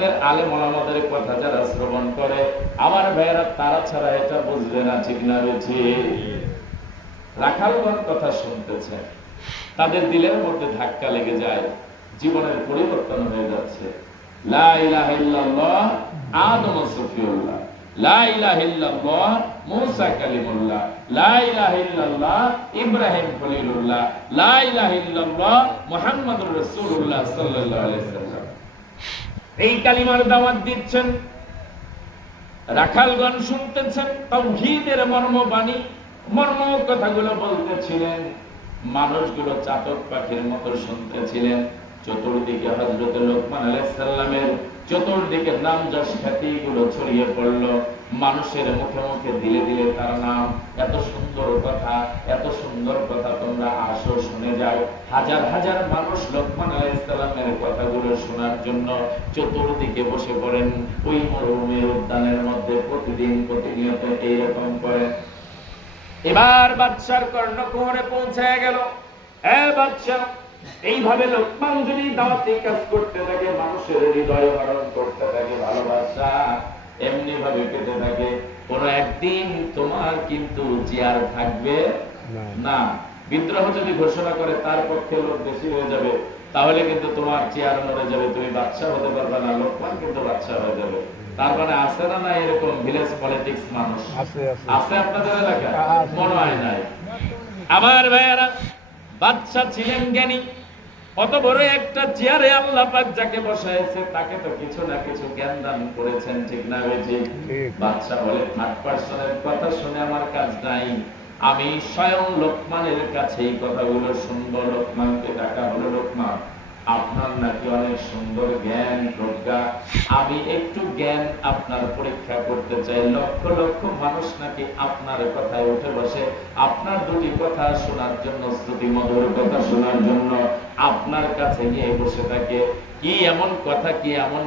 আপনাদের আলেম ওলামাদের কথা যারা শ্রবণ করে আমার ভাইয়েরা তারা ছাড়া এটা বুঝবে না, ঠিক না বেঠি? রাখালগণ কথা শুনতেছে, তাদের দিলের মধ্যে ধাক্কা লেগে যায়, জীবনের পরিবর্তন হয়ে যাচ্ছে। লা ইলাহা ইল্লাল্লাহ আদম সফিউল্লাহ, লা ইলাহা ইল্লাল্লাহ মুসা কালিমুল্লাহ, লা ইলাহা ইল্লাল্লাহ ইব্রাহিম খলিলুল্লাহ, লা ইলাহা ইল্লাল্লাহ মুহাম্মাদুর রাসূলুল্লাহ সাল্লাল্লাহু আলাইহি সাল্লাম। এই কালিমার দাওয়াত দিচ্ছেন, রাখালগণ শুনতেছেন, তাওহীদের মর্মবাণী মর্ম কথাগুলো বলতেছিলেন, মানুষগুলো চাতক পাখির মতো শুনতেছিলেন। চতুর্দিকে হযরত লোকমান আলাইহিস সালামের চতুর্দিকে নাম যশ খ্যাতি গুলো ছড়িয়ে পড়ল, মানুষের মুখে মুখে দিলে দিলে তার নাম। এত সুন্দর কথা, এত সুন্দর কথা, তোমরা আসো শুনে যাও। হাজার হাজার মানুষ লোকমান আলাইহিস সালামের কথাগুলো শোনার জন্য চতুর্দিকে বসে পড়েন। ওই মরুভূমির উদ্যানের মধ্যে প্রতিদিন প্রতিনিয়ত এইরকম করে। এবার বাদশার কর্ণকুহরে পৌঁছায় গেল। বাদশা, এইভাবে লোকমান যদি দাওয়াতি কাজ করতে থাকে, মানুষের হৃদয় হরণ করতে থাকে, ভালোবাসা এমনি ভাবে পেতে থাকে, কোন একদিন তোমার কিন্তু চেয়ার থাকবে না। বিদ্রোহ যদি ঘোষণা করে তার পক্ষে লোক বেশি হয়ে যাবে, তাহলে কিন্তু তোমার চেয়ার মরে যাবে, তুমি বাদশা হতে পারবে না, লোকমান কিন্তু বাদশা হয়ে যাবে। তার মানে আছে না না এরকম ভিলেজ পলিটিক্স মানুষ? আছে আপনাদের এলাকায়? মনে হয় নাই। আমার ভাইয়েরা, বাদশা ছিলেন জ্ঞানী, অত বড় একটা চেয়ারে আল্লাহ পাক যাকে বসাইছে তাকে তো কিছু না কিছু জ্ঞান দান করেছেন, ঠিক না বেঠি? বাদশা বলে, থার্ড পারসনের কথা শুনে আমার কাজ নাই, আমি স্বয়ং লোকমানের কাছে এই কথাগুলো শুনবো। লোকমানকে ডাকা হলো, লোকমান, আপনার নাকি অনেক সুন্দর জ্ঞান প্রজ্ঞা, আমি একটু জ্ঞান আপনার পরীক্ষা করতে চাই। লক্ষ লক্ষ মানুষ নাকি আপনার কথায় উঠে বসে, আপনার দুটি কথা শোনার জন্য, শ্রুতি মধুর কথা শোনার জন্য আপনার কাছে গিয়ে বসে থাকে। কি এমন কথা, কি এমন